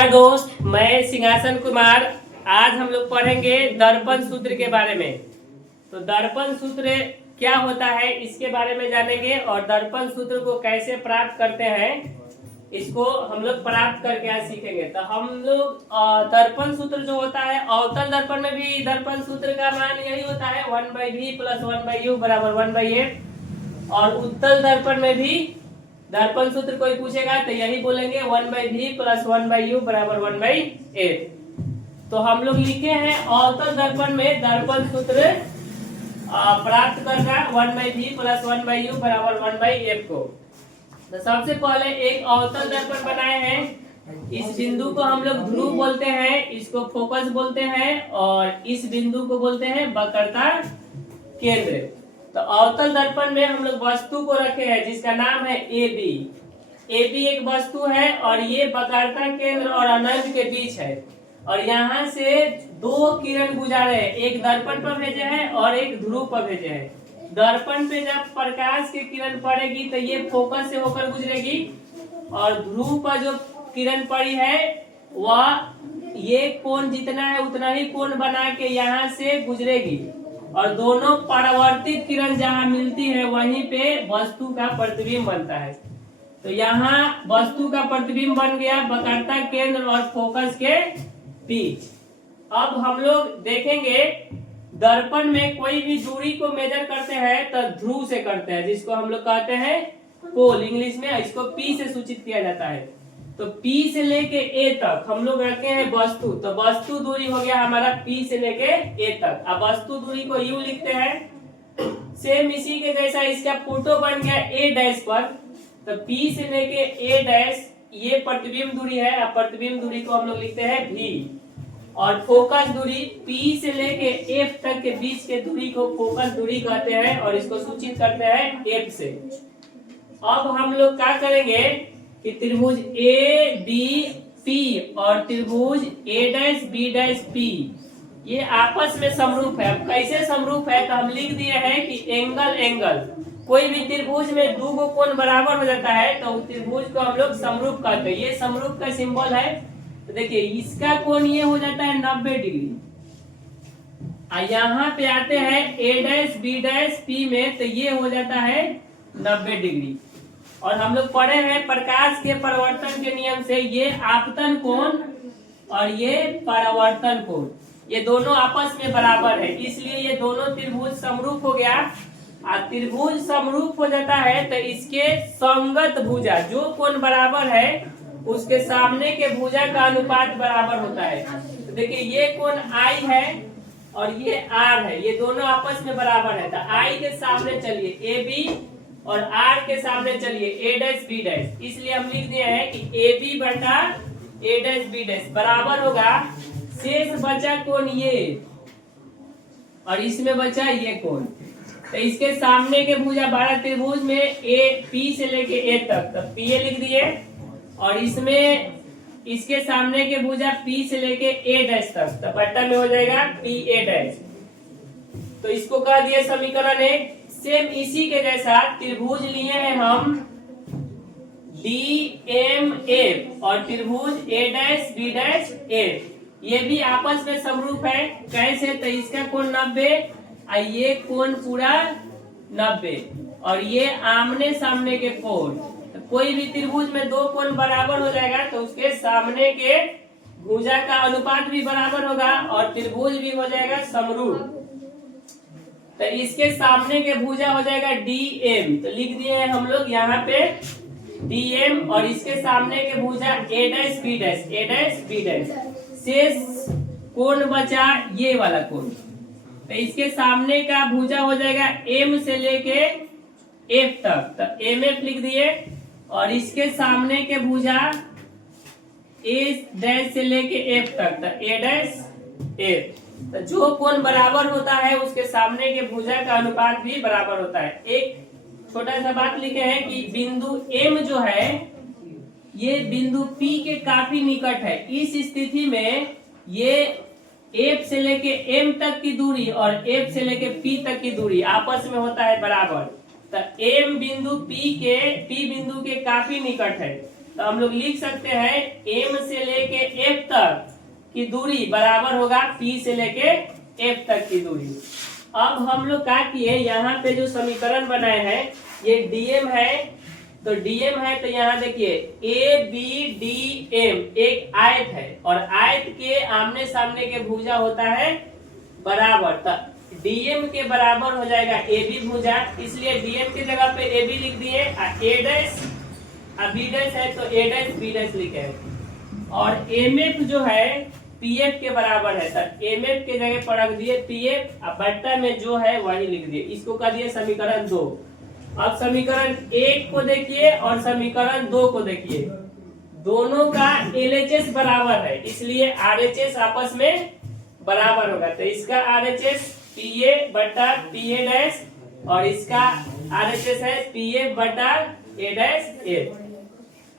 नमस्कार दोस्त, मैं सिंहासन कुमार। आज हम लोग पढ़ेंगे दर्पण सूत्र के बारे में। तो दर्पण सूत्र क्या होता है इसके बारे में जानेंगे और दर्पण सूत्र को कैसे प्राप्त करते हैं इसको हम लोग प्राप्त करके आज सीखेंगे। तो हम लोग दर्पण सूत्र जो होता है, अवतल दर्पण में भी दर्पण सूत्र का मान यही होता है 1/v + 1/u = 1/a। और उत्तल दर्पण में भी दर्पण सूत्र कोई पूछेगा तो यही बोलेंगे 1/v + 1/u = 1/a। तो हम लोग लिखे हैं अवतल दर्पण में दर्पण सूत्र प्राप्त करना 1/v + 1/u = 1/a को। तो सबसे पहले एक अवतल दर्पण बनाए हैं। इस बिंदु को हम लोग ध्रुव बोलते हैं, इसको फोकस बोलते हैं और इस बिंदु को बोलते हैं वक्रता केंद्र। तो अवतल दर्पण में हम लोग वस्तु को रखे हैं जिसका नाम है AB। AB एक वस्तु है और ये वक्रता केंद्र और अनंत के बीच है। और यहाँ से दो किरण गुजारे हैं, एक दर्पण पर भेजे हैं और एक ध्रुव पर भेजे हैं। दर्पण पे जब प्रकाश की किरण पड़ेगी तो ये फोकस से होकर गुजरेगी और ध्रुव पर जो किरण पड़ी है वह ये कोण जितना है उतना ही कोण बना के यहाँ से गुजरेगी और दोनों परावर्तित किरण जहाँ मिलती है वहीं पे वस्तु का प्रतिबिंब बनता है। तो यहाँ वस्तु का प्रतिबिंब बन गया वक्रता केंद्र और फोकस के बीच। अब हम लोग देखेंगे दर्पण में कोई भी दूरी को मेजर करते हैं तो ध्रुव से करते हैं, जिसको हम लोग कहते हैं पोल, इंग्लिश में इसको P से सूचित किया जाता है। तो P से लेके A तक हम लोग रखे हैं वस्तु। तो वस्तु दूरी हो गया हमारा P से लेके A तक। अब वस्तु दूरी को U लिखते हैं। सेम इसी के जैसा इसका फोटो बन गया A' पर। तो P से लेके A' ये प्रतिबिंब दूरी है। अब प्रतिबिंब दूरी को हम लोग लिखते हैं V। और फोकस दूरी P से लेके F तक के बीच के दूरी को फोकस दूरी कहते हैं और इसको सूचित करते हैं F से। अब हम लोग क्या करेंगे कि त्रिभुज ADP और त्रिभुज A'B' ये आपस में समरूप है। अब कैसे समरूप है तो हम लिख दिए हैं कि एंगल कोई भी त्रिभुज में दो गो कोण बराबर हो जाता है तो त्रिभुज को हम लोग समरूप कहते हैं। ये समरूप का सिंबल है। तो देखिए इसका कोण ये हो जाता है 90 डिग्री। यहाँ पे आते हैं A'B' में तो ये हो जाता है 90 डिग्री। और हम लोग पढ़े हैं प्रकाश के परावर्तन के नियम से ये आपतन कोण और ये परावर्तन कोण ये दोनों आपस में बराबर है, इसलिए ये दोनों त्रिभुज समरूप हो गया। त्रिभुज समरूप हो जाता है तो इसके संगत भुजा जो कोण बराबर है उसके सामने के भुजा का अनुपात बराबर होता है। तो देखिए ये कोण I है और ये R है, ये दोनों आपस में बराबर है। तो I के सामने चलिए AB और R के सामने चलिए A'B'। इसलिए हम लिख दिए हैं कि AB बटा A'B' बराबर होगा शेष बचा कोण ये और इसमें बचा ये कोण। तो इसके सामने के भुजा 12 त्रिभुज में P से लेके A तक तो PA लिख दिए और इसमें इसके सामने के भुजा P से लेके A' तक तो बट्टा में हो जाएगा PA'। तो इसको कह दिए समीकरण 1। सेम इसी के जैसा त्रिभुज लिए हैं हम DMF और त्रिभुज A'B'। ये भी आपस में समरूप है। कैसे तो इसका कोण 90 और ये कोण पूरा 90 और ये आमने सामने के कोण। तो कोई भी त्रिभुज में दो कोण बराबर हो जाएगा तो उसके सामने के भुजा का अनुपात भी बराबर होगा और त्रिभुज भी हो जाएगा समरूप। तो इसके सामने के भुजा हो जाएगा DM। तो लिख दिए हैं हम लोग यहाँ पे DM और इसके सामने के भुजा A'B'। शेष कोण बचा ये वाला कोण। तो इसके सामने का भुजा हो जाएगा M से लेके F तक तो MF लिख दिए और इसके सामने के भुजा A' से लेके F तक तो A'F। तो जो कोण बराबर होता है उसके सामने के भुजा का अनुपात भी बराबर होता है। एक छोटा सा बात लिखे हैं कि बिंदु M जो है ये बिंदु P के काफी निकट है। इस स्थिति में ये F से लेके M तक की दूरी और F से लेके P तक की दूरी आपस में होता है बराबर। तो M बिंदु P बिंदु के काफी निकट है। तो हम लोग लिख सकते हैं एम से लेके एफ तक की दूरी बराबर होगा पी से लेके एफ तक की दूरी। अब हम लोग क्या किए, यहाँ पे जो समीकरण बनाए हैं ये डीएम है, तो डीएम है तो यहाँ देखिए ए बी डी एम एक आयत है और आयत के आमने सामने के भुजा होता है बराबर, तो डीएम के बराबर हो जाएगा ए बी भुजा, इसलिए डीएम की जगह पे ए बी लिख दिए, ए डैश बी डैश है तो ए डैश बी डैश लिखे, और एम एफ जो है पीएफ के बराबर है, सर एम एफ के जगह पर रख दिए पीएफ, बट्टा में जो है वही लिख दिए, इसको कर दिए समीकरण 2। अब समीकरण 1 को देखिए और समीकरण 2 को देखिए, दोनों का एलएचएस बराबर है इसलिए आरएचएस आपस में बराबर होगा, तो इसका आरएचएस पीए बटा पीए डैश और इसका आरएचएस है पीए बटा ए डैश ए।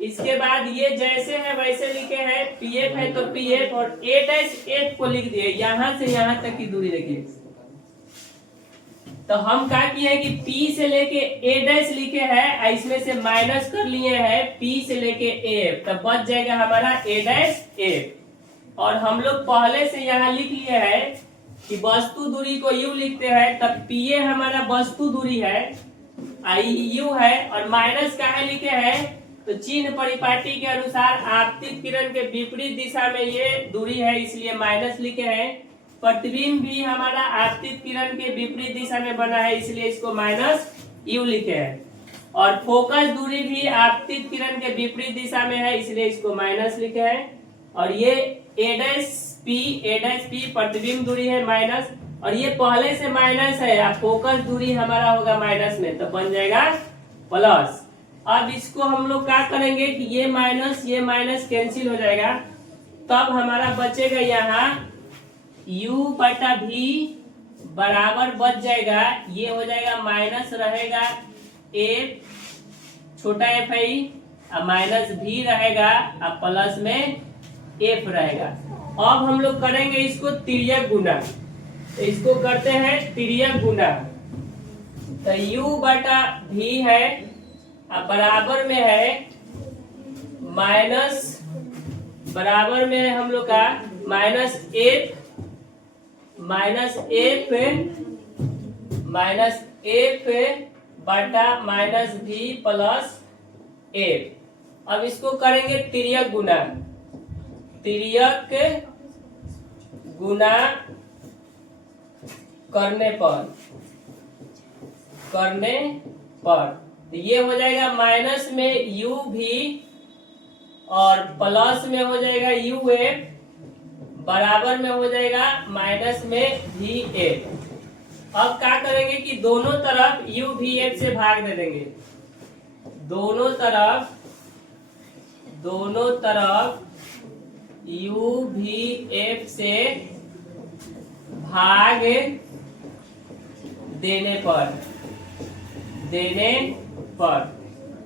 इसके बाद ये जैसे है वैसे लिखे हैं, पीएफ है तो पीएफ और ए डैश एफ को लिख दिए, यहां से यहां तक की दूरी देखिए। तो हम क्या किए कि P से लेके A डैश लिखे हैं, इसमें से माइनस कर लिए हैं P से लेके A, तब बच जाएगा हमारा A डैश A। और हम लोग पहले से यहाँ लिख लिए हैं कि वस्तु दूरी को U लिखते हैं, तब PA हमारा वस्तु दूरी है, U है, और माइनस कहाँ लिखे हैं तो चिन्ह परिपाटी के अनुसार आपतित किरण के विपरीत दिशा में ये दूरी है इसलिए माइनस लिखे हैं। प्रतिबिंब भी हमारा आपतित किरण के विपरीत दिशा में बना है इसलिए इसको माइनस यू लिखे हैं, और फोकस दूरी भी आपतित किरण के विपरीत दिशा में है इसलिए इसको माइनस लिखे हैं। और ये ए डैश पी प्रतिबिंब दूरी है माइनस, और ये पहले से माइनस है, अब फोकस दूरी हमारा होगा माइनस में तो बन जाएगा प्लस। अब इसको हम लोग क्या करेंगे कि ये माइनस कैंसिल हो जाएगा, तब हमारा बचेगा यहाँ u बटा भी बराबर बच जाएगा, ये हो जाएगा माइनस रहेगा एफ छोटा एफ है अब माइनस भी रहेगा अब प्लस में एफ रहेगा। अब हम लोग करेंगे इसको तिर्यक गुना, तो इसको करते हैं तिर्यक गुना, तो u बटा भी है अब बराबर में है माइनस, बराबर में है हम लोग का माइनस एफ बटा माइनस भी प्लस एफ। अब इसको करेंगे तिर्यक गुना, करने पर तो ये हो जाएगा माइनस में यू भी और प्लस में हो जाएगा यू एफ बराबर में हो जाएगा माइनस में भी एफ। अब क्या करेंगे कि दोनों तरफ यू भी एफ से भाग दे देंगे, दोनों तरफ यू भी एफ से भाग देने पर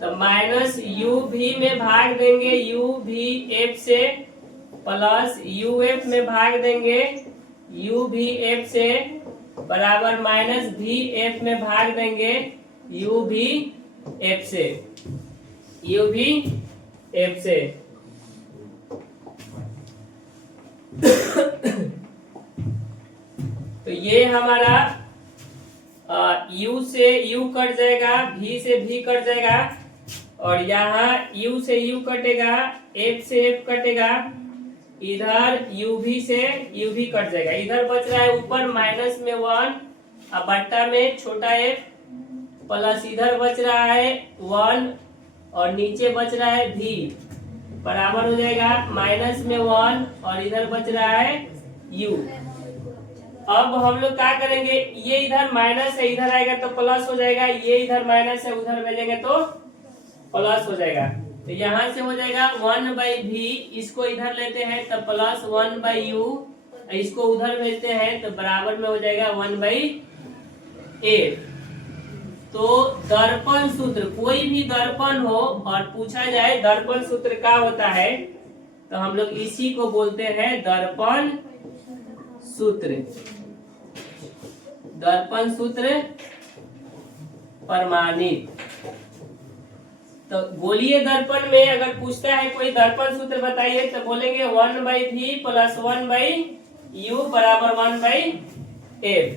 तो माइनस यू भी में भाग देंगे यू भी एफ से, प्लस यू एफ में भाग देंगे यू भी एफ से बराबर माइनस भी एफ में भाग देंगे यू भी एफ से। तो ये हमारा u से u कट जाएगा, v से v कट जाएगा, और यहाँ u से u कटेगा, f से f कटेगा, इधर uv से uv कट जाएगा, इधर बच रहा है ऊपर माइनस में 1 अब बट्टा में छोटा f प्लस इधर बच रहा है 1 और नीचे बच रहा है v बराबर हो जाएगा माइनस में 1 और इधर बच रहा है u। अब हम लोग क्या करेंगे, ये इधर माइनस है इधर आएगा तो प्लस हो जाएगा, ये इधर माइनस है उधर भेजेंगे तो प्लस हो जाएगा, तो यहाँ से हो जाएगा 1/v, इसको इधर लेते हैं तो प्लस 1/u, इसको उधर भेजते हैं तो बराबर में हो जाएगा 1/a। तो दर्पण सूत्र, कोई भी दर्पण हो और पूछा जाए दर्पण सूत्र क्या होता है तो हम लोग इसी को बोलते हैं दर्पण सूत्र। दर्पण सूत्र प्रमाणित। तो गोलीय दर्पण में अगर पूछता है कोई दर्पण सूत्र बताइए तो बोलेंगे 1/v + 1/u = 1/f।